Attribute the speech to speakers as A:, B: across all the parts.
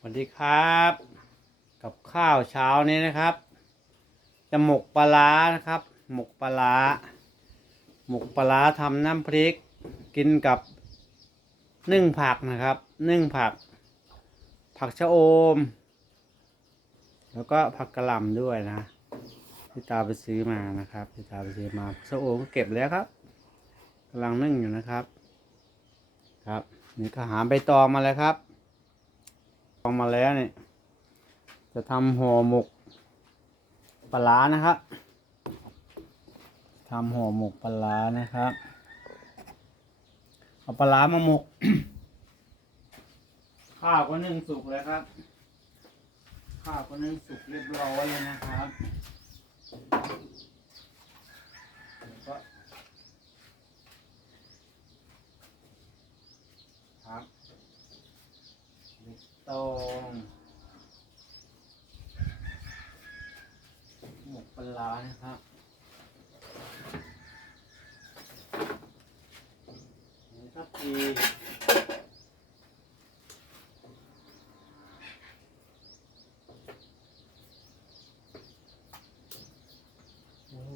A: สวัสดีครับ กับข้าวเช้านี้นะครับ จะหมกปลาร้านะครับ หมกปลาร้าหมกปลาร้าทำน้ำพริก กินกับนึ่งผักนะครับ นึ่งผัก ผักชะโอม แล้วก็ผักกระหล่ำด้วยนะที่ตาไปซื้อมานะครับที่ตาไปซื้อมาชะโอมก็เก็บแล้วครับกำลังนึ่งอยู่นะครับ ครับนี่ก็หาใบตองมาแล้วครับ องมาแล้วเนี่ยจะทำห่อหมกปลาร้านะครับทำห่อหมกปลาร้านะครับเอาปลาร้ามาหมก ข้าวก็นึ่งสุกแล้วครับ ข้าวก็นึ่งสุกเรียบร้อยเลยนะครับแล้วก็ครับเล็ก ตองหมกปลานะครับนี่ครับทีโอ้โห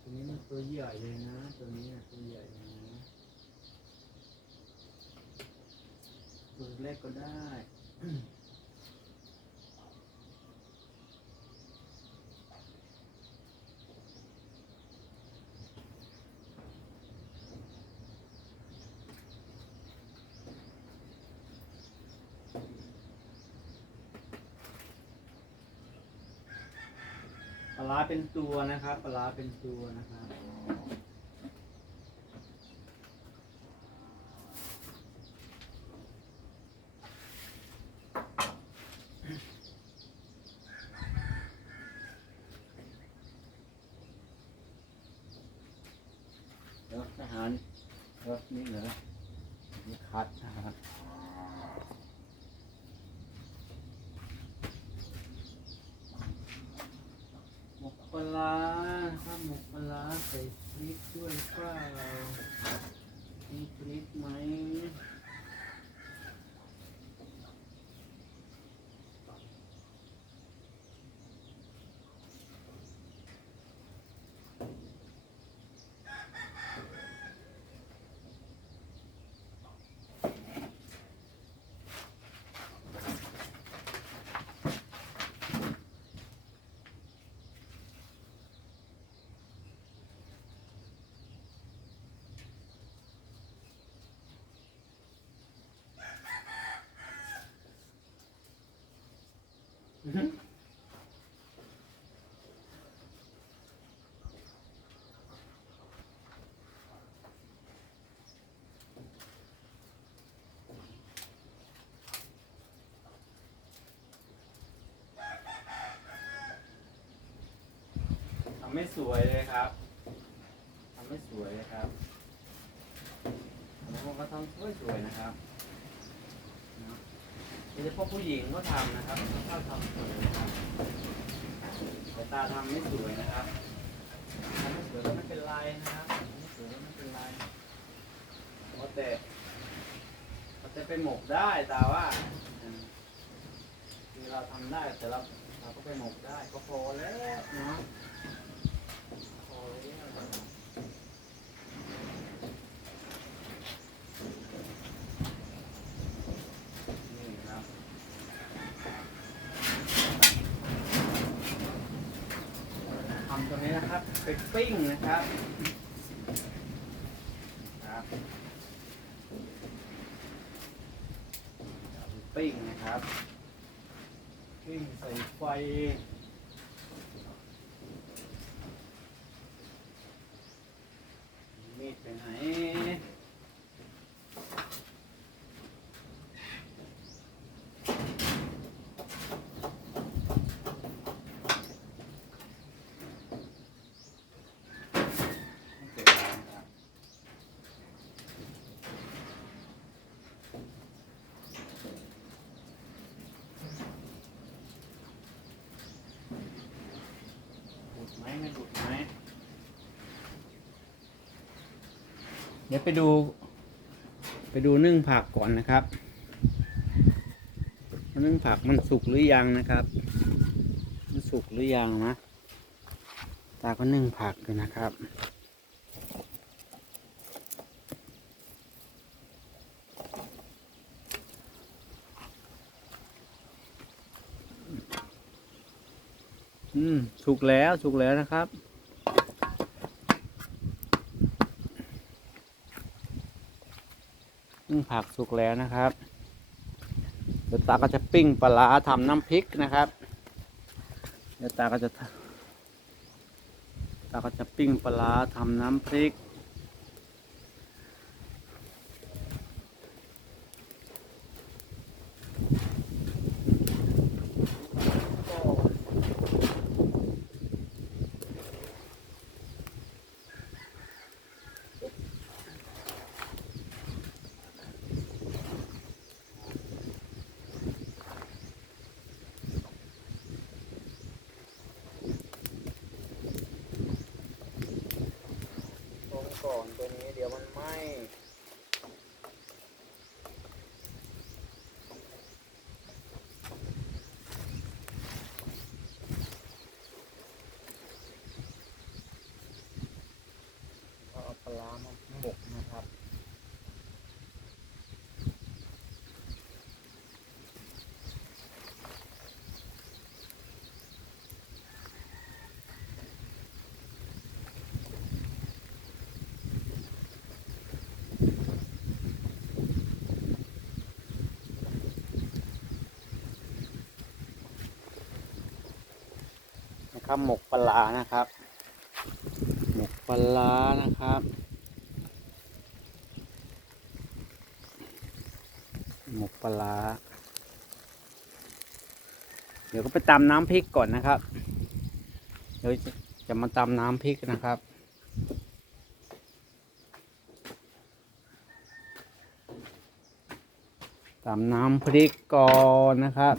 A: ตัวนี้มันตัวใหญ่เลยนะ ตัวนี้ตัวใหญ่ เลยนะตัวเล็กก็ได้ปลาเป็นตัวนะครับ ปลาเป็นตัวนะครับ เดี๋ยวทหาร เออนี่เหรอนี่คัดอาหารหมกปลาถ้าหมกปลาร้าใส่พริกด้วยเปล่ามีพริกไหม ไม่สวยเลยครับทำไม่สวยเลยครับผมก็ทำสวยสวยนะครับโดยเฉพาะผู้หญิงเขาทำนะครับเขาทำสวยนะครับแต่ตาทำไม่สวยนะครับทำไม่สวยก็ไม่เป็นไรนะครับทำไม่สวยก็ไม่เป็นไรเพราะแต่เขาจะไปหมกได้แต่ว่าคือเราทำได้แต่เราเราก็ไปหมกได้ก็พอแล้วนะพอแล้วนี่ครับ ทำตัวนี้นะครับ ไปปิ้งนะครับครับเอาไปปิ้งนะครับปิ้งใส่ไฟมีดไปไหนไม่เป็นไรนะครับ บุดไหมไม่บุดไหม เดี๋ยวไปดู ไปดูนึ่งผักก่อนนะครับนึ่งผักมันสุกหรือยังนะครับ มันสุกหรือยังนะ ตาก็นึ่งผักอยู่นะครับอืมสุกแล้วสุกแล้วนะครับ นึ่ง ผักสุกแล้วนะครับเดี๋ยวตาก็จะปิ้งปลาทำน้ำพริกนะครับ เดี๋ยวตาก็จะตาก็จะปิ้งปลาทำน้ำพริก ก่อนตัวนี้ไหม้ก็เอาปลาร้ามาหมกนะครับ นะ ครับหมกปลานะครับ หมกปลานะครับ หมกปลาร้าเดี๋ยวก็ไปตำน้ำพริกก่อนนะครับ เดี๋ยวจะจะมาตำน้ำพริกนะครับตำน้ำพริกก่อนนะครับ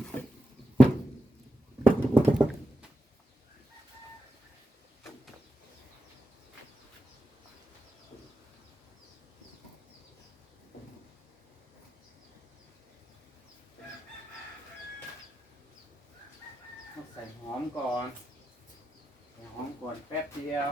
A: ต้องใส่ห อมก่อนใส่หอมก่อนแป๊บเดียว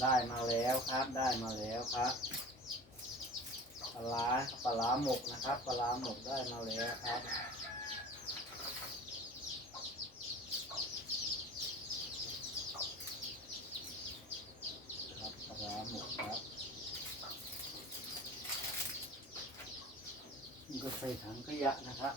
A: ได้มาแล้วครับ ได้มาแล้วครับปลาปลาร้าหมกนะครับปลาร้าหมกได้มาแล้วครับครับปลาร้าหมกครับนี่ก็ใส่ถังขยะนะครับ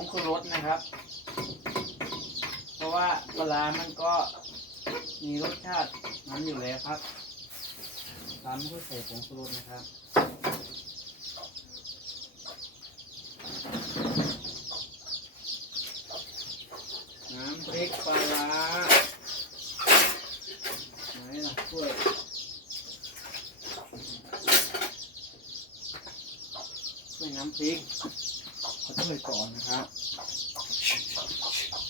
A: งใส่ผงชูรสนะครับ เพราะว่าปลามันก็มีรสชาตินั้นอยู่แล้วครับร้านไม่ค่อยใส่ผงชูรสนะครับน้ำพริกปลาร้าไหนล่ะถ้วยถ้วยน้ำพริก ขอช่วยก่อนนะครับ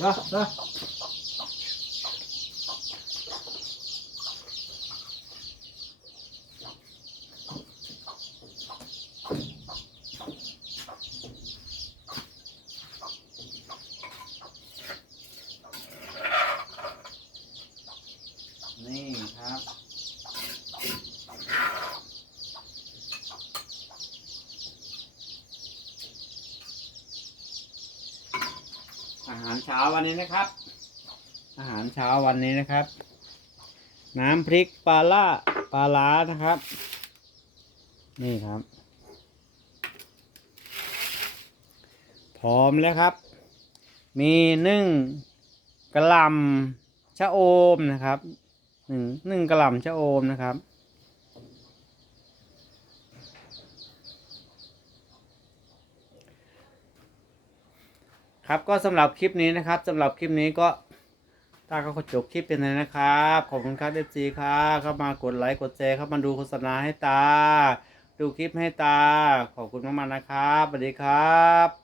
A: นะนะด้อนี่ครับ อาหารเช้าเช้าวันนี้นะครับ อาหารเช้าวันนี้นะครับ น้ำพริกปลาล่าปลาล้านะครับ นี่ครับ พร้อมแล้วครับ มีนึ่งกระลำชะโอมนะครับหนึ่งนึ่งกระลำชะโอมนะครับ ครับก็สำหรับคลิปนี้นะครับสำหรับคลิปนี้ก็ตาก็ขาจบคลิปเป็นเลยนะครับ ขอบคุณครับเอฟซีครับเข้ามากดไลค์กดแชร์เข้ามาดูโฆษณาให้ตา ดูคลิปให้ตา ขอบคุณมากๆนะครับสวัสดีครับ